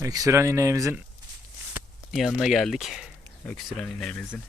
Öksüren ineğimizin yanına geldik. Öksüren ineğimizin.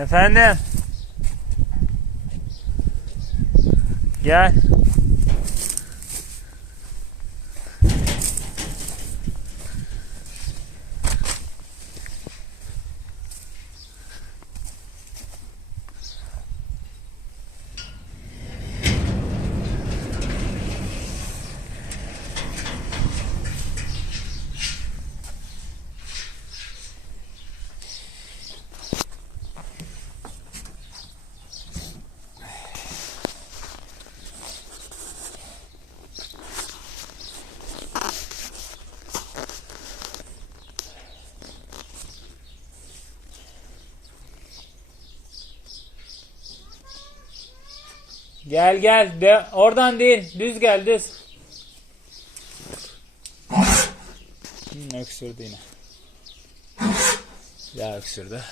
Efendim. Gel. Gel gel. Oradan değil. Düz gel düz. Öksürdü yine. Ya öksürdü.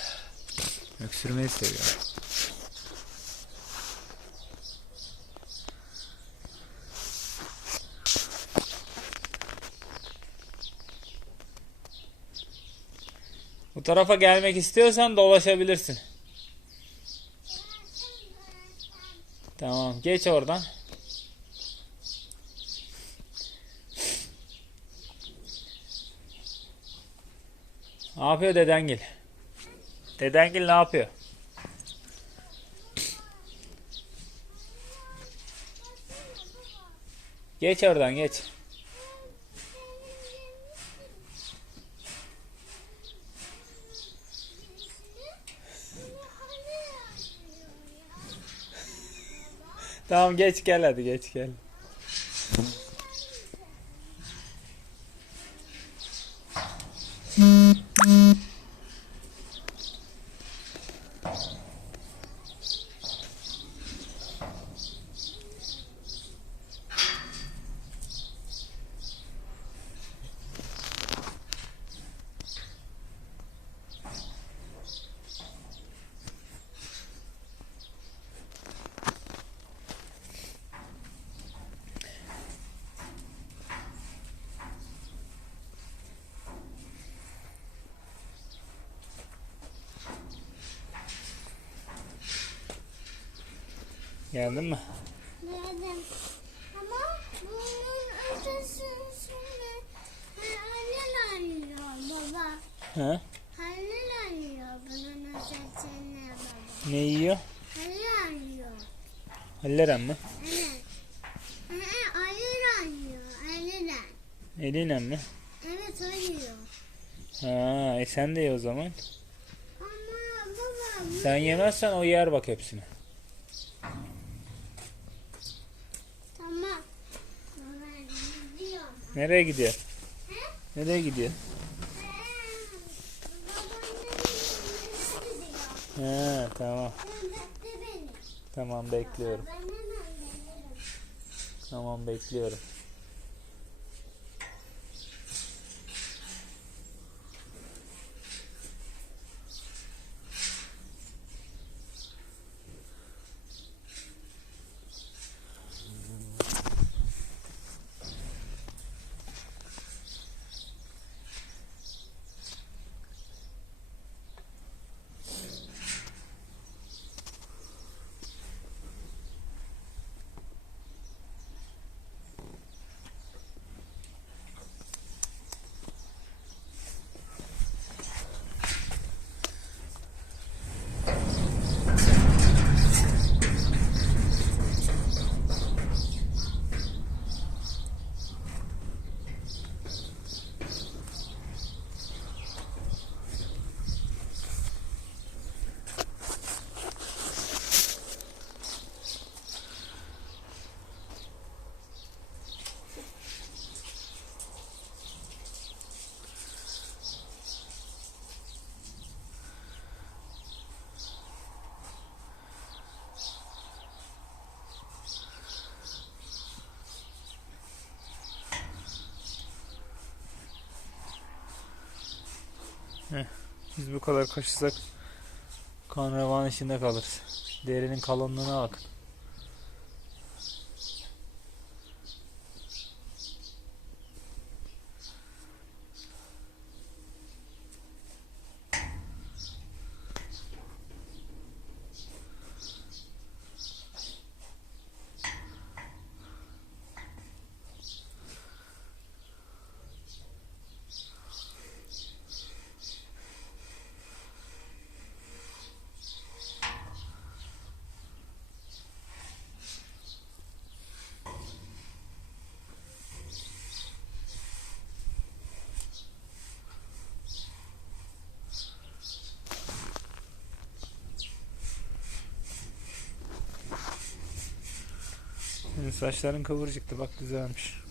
Öksürmeyi seviyor. Bu tarafa gelmek istiyorsan dolaşabilirsin. Tamam, geç oradan. Ne yapıyor dedengil? Dedengil ne yapıyor? Geç oradan geç. Tamam geç gel hadi geç gel. Geldin mi? Geldim. Ama bunun ötesini annen anlıyor baba. He? Annen anlıyor bunun ötesini baba. Ne yiyor? Annen anlıyor. Halleren mi? Evet. Annen anlıyor. Annen. Eliyle mi? Evet o yiyor. Ha, sen de ye o zaman. Ama baba Sen yemezsen o yer bak hepsini. tamam. Baba gidiyorum. Nereye gidiyor? He? Nereye gidiyor? Babaannemin He, tamam. sen bekle beni. Tamam bekliyorum. Ben hemen gelirim. Tamam bekliyorum. Biz bu kadar kaşısak kan revan içinde kalırız. Derinin kalınlığına bakın. Senin saçların kıvırcıktı, bak güzelmiş.